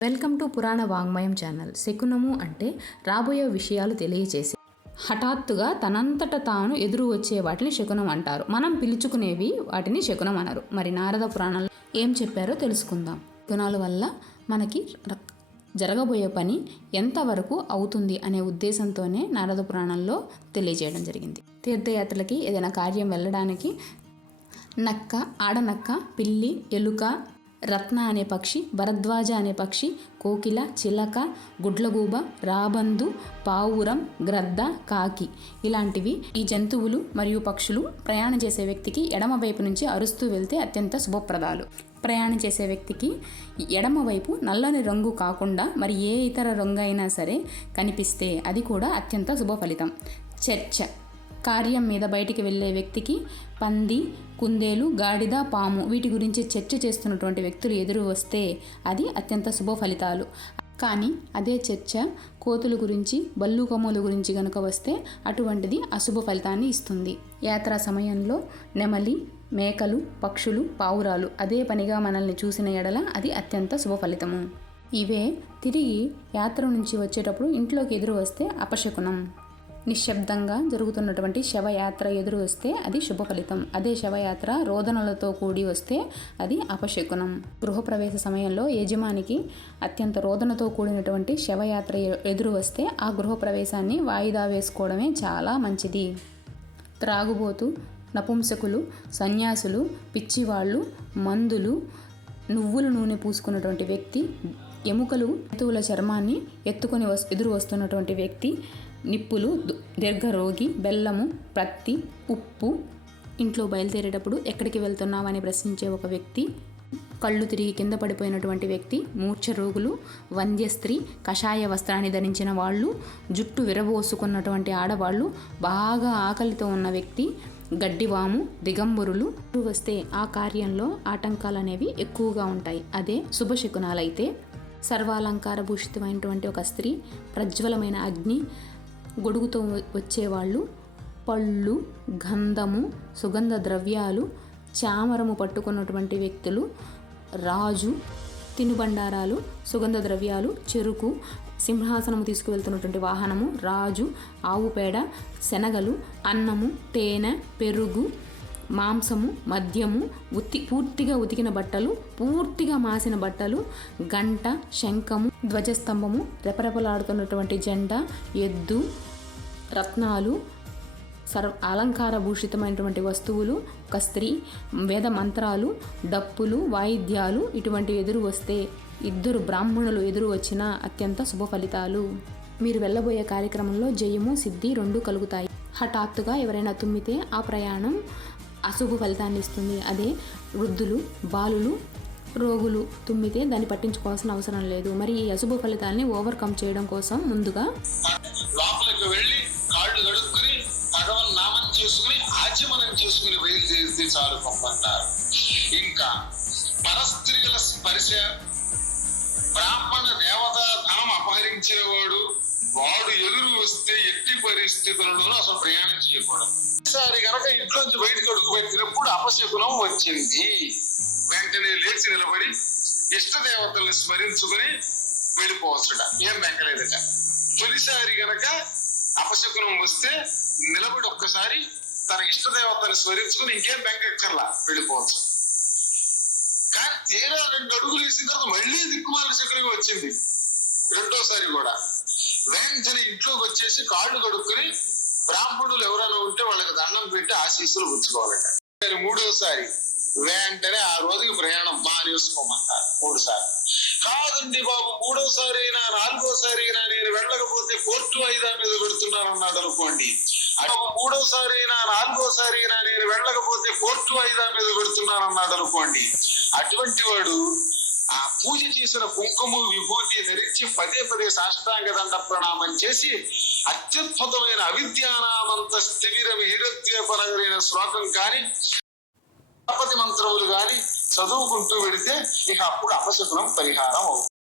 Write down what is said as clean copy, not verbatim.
Welcome to పురాణ వాంగ్మయం channel. శకునము అంటే రాబోయే విషయాలు తెలియచేసి హఠాత్తుగా తనంతట తాను ఎదురు వచ్చే వాటిని శకునం అంటారు. మనం పిలుచుకునేవి వాటిని శకునం అనరు. మరి నారద పురాణంలో ఏం చెప్పారో తెలుసుకుందాం. శకునాల వల్ల మనకి జరగబోయే పని ఎంతవరకు అవుతుంది అనే ఉద్దేశంతోనే నారద పురాణంలో తెలియజేయడం జరిగింది. తీర్థయాత్రలకి ఏదైనా కార్యం వెళ్ళడానికి నక్క, ఆడనక్క, పిల్లి, ఎలుక, రత్న అనే పక్షి, భరద్వాజ అనే పక్షి, కోకిల, చిలక, గుడ్లగూబ, రాబందు, పావురం, గ్రద్ద, కాకి ఇలాంటివి ఈ జంతువులు మరియు పక్షులు ప్రయాణం చేసే వ్యక్తికి ఎడమ వైపు నుంచి అరుస్తూ వెళ్తే అత్యంత శుభప్రదాలు. ప్రయాణం చేసే వ్యక్తికి ఎడమ వైపు నల్లని రంగు కాకుండా మరి ఏ ఇతర రంగు అయినా సరే కనిపిస్తే అది కూడా అత్యంత శుభ ఫలితం. చర్చ కార్యం మీద బయటికి వెళ్ళే వ్యక్తికి పంది, కుందేలు, గాడిద, పాము వీటి గురించి చర్చ చేస్తున్నటువంటి వ్యక్తులు ఎదురు వస్తే అది అత్యంత శుభ ఫలితాలు. కానీ అదే చర్చ కోతుల గురించి, బల్లుకమ్ముల గురించి కనుక వస్తే అటువంటిది అశుభ ఫలితాన్ని ఇస్తుంది. యాత్రా సమయంలో నెమలి, మేకలు, పక్షులు, పావురాలు అదే పనిగా మనల్ని చూసిన ఎడల అది అత్యంత శుభ ఫలితము. ఇవే తిరిగి యాత్ర నుంచి వచ్చేటప్పుడు ఇంట్లోకి ఎదురు వస్తే అపశకునం. నిశ్శబ్దంగా జరుగుతున్నటువంటి శవయాత్ర ఎదురు వస్తే అది శుభ ఫలితం. అదే శవయాత్ర రోదనలతో కూడి వస్తే అది అపశకునం. గృహప్రవేశ సమయంలో యజమానికి అత్యంత రోదనతో కూడినటువంటి శవయాత్ర ఎదురు వస్తే ఆ గృహప్రవేశాన్ని వాయిదా వేసుకోవడమే చాలా మంచిది. త్రాగుబోతు, నపుంసకులు, సన్యాసులు, పిచ్చివాళ్ళు, మందులు, నువ్వుల నూనె పూసుకున్నటువంటి వ్యక్తి, ఎముకలు, జంతువుల చర్మాన్ని ఎత్తుకొని ఎదురు వస్తున్నటువంటి వ్యక్తి, నిప్పులు, దీర్ఘరోగి, బెల్లము, ప్రత్తి, ఉప్పు, ఇంట్లో బయలుదేరేటప్పుడు ఎక్కడికి వెళ్తున్నామని ప్రశ్నించే ఒక వ్యక్తి, కళ్ళు తిరిగి కింద పడిపోయినటువంటి వ్యక్తి, మూర్ఛ రోగులు, వంధ్య స్త్రీ, కషాయ వస్త్రాన్ని ధరించిన వాళ్ళు, జుట్టు విరబోసుకున్నటువంటి ఆడవాళ్ళు, బాగా ఆకలితో ఉన్న వ్యక్తి, గడ్డివాము, దిగంబరులు వస్తే ఆ కార్యంలో ఆటంకాలు అనేవి ఎక్కువగా ఉంటాయి. అదే శుభశకునాలైతే సర్వాలంకార భూషితమైనటువంటి ఒక స్త్రీ, ప్రజ్వలమైన అగ్ని, గొడుగుతో వచ్చేవాళ్ళు, పళ్ళు, గంధము, సుగంధ ద్రవ్యాలు, చామరము పట్టుకున్నటువంటి వ్యక్తులు, రాజు, తినుబండారాలు, సుగంధ ద్రవ్యాలు, చెరుకు, సింహాసనము తీసుకువెళ్తున్నటువంటి వాహనము, రాజు, ఆవు పేడ, శనగలు, అన్నము, తేనె, పెరుగు, మాంసము, మద్యము, పూర్తిగా ఉతికిన బట్టలు, పూర్తిగా మాసిన బట్టలు, గంట, శంఖము, ధ్వజస్తంభము, రెపరెపలాడుతున్నటువంటి జెండా, ఎద్దు, రత్నాలు, అలంకార భూషితమైనటువంటి వస్తువులు, ఒక స్త్రీ, వేద మంత్రాలు, డప్పులు, వాయిద్యాలు ఇటువంటి ఎదురు వస్తే, ఇద్దరు బ్రాహ్మణులు ఎదురు వచ్చిన అత్యంత శుభ ఫలితాలు. మీరు వెళ్ళబోయే కార్యక్రమంలో జయము, సిద్ధి రెండు కలుగుతాయి. హఠాత్తుగా ఎవరైనా తుమ్మితే ఆ ప్రయాణం అశుభ ఫలితాన్ని ఇస్తుంది. అదే వృద్ధులు, బాలులు, రోగులు తుమ్మితే దాన్ని పట్టించుకోవాల్సిన అవసరం లేదు. మరి ఈ అశుభ ఫలితాన్ని ఓవర్కమ్ చేయడం కోసం ముందుగా లోపలికి వెళ్ళి కాళ్ళు గడుక్కుని భగవన్ నామం చేసుకుని ఆచమనం చేసుకుని బయలుదేరితే చాలు పంపంటారు. ఇంకా పరస్త్రీల స్పర్శ, బ్రాహ్మణ దేవత ధనం అపహరించేవాడు వాడు ఎదురు వస్తే ఎట్టి పరిస్థితుల్లోనూ అసలు ప్రయాణం చేయకూడదు. ఈసారి కనుక ఇంట్లోంచి బయటకు అడుగుపెట్టినప్పుడు అపశకునం వచ్చింది. వెంటనే లేచి నిలబడి ఇష్టదేవతల్ని స్మరించుకుని వెళ్ళిపోవచ్చుట, ఏం బెంకలేదట. తొలిసారి గనక అపశకునం వస్తే నిలబడి ఒక్కసారి తన ఇష్టదేవతని స్మరించుకుని ఇంకేం బెంకెక్కర్లా వెళ్ళిపోవచ్చు. కానీ తీరా 2 అడుగులు వేసిన తర్వాత మళ్ళీ దిక్కుమాల శకునం వచ్చింది. రెండోసారి కూడా వెంటనే ఇంట్లోకి వచ్చేసి కాళ్ళు కడుక్కుని బ్రాహ్మణులు ఎవరైనా ఉంటే వాళ్ళకి దండం పెట్టి ఆశీస్సులు పుచ్చుకోవాలట. మూడోసారి వెంటనే ఆ రోజుకి ప్రయాణం మానేసుకోమంటారు. 3 సార్లు కాదండి బాబు, 3వసారి అయినా 4వసారి అయినా నేను వెళ్ళకపోతే కోర్టు వాయిదా మీద పెడుతున్నాను అన్నాడు అనుకోండి. 3వసారి అయినా 4వసారి అయినా నేను వెళ్ళకపోతే కోర్టు వాయిదా మీద పెడుతున్నాను అన్నాడు అనుకోండి. అటువంటి వాడు ఆ పూజ చేసిన కుంకుమ విభూతి ధరించి పదే పదే సాష్టాంగ దండ ప్రణామం చేసి అత్యద్భుతమైన అవిద్యానామంత స్థిర హీరత్యపరమైన శ్లోకం కానీ గణపతి మంత్రములు కానీ చదువుకుంటూ వెడితే ఇక అప్పుడు అపశకునం పరిహారం అవుతుంది.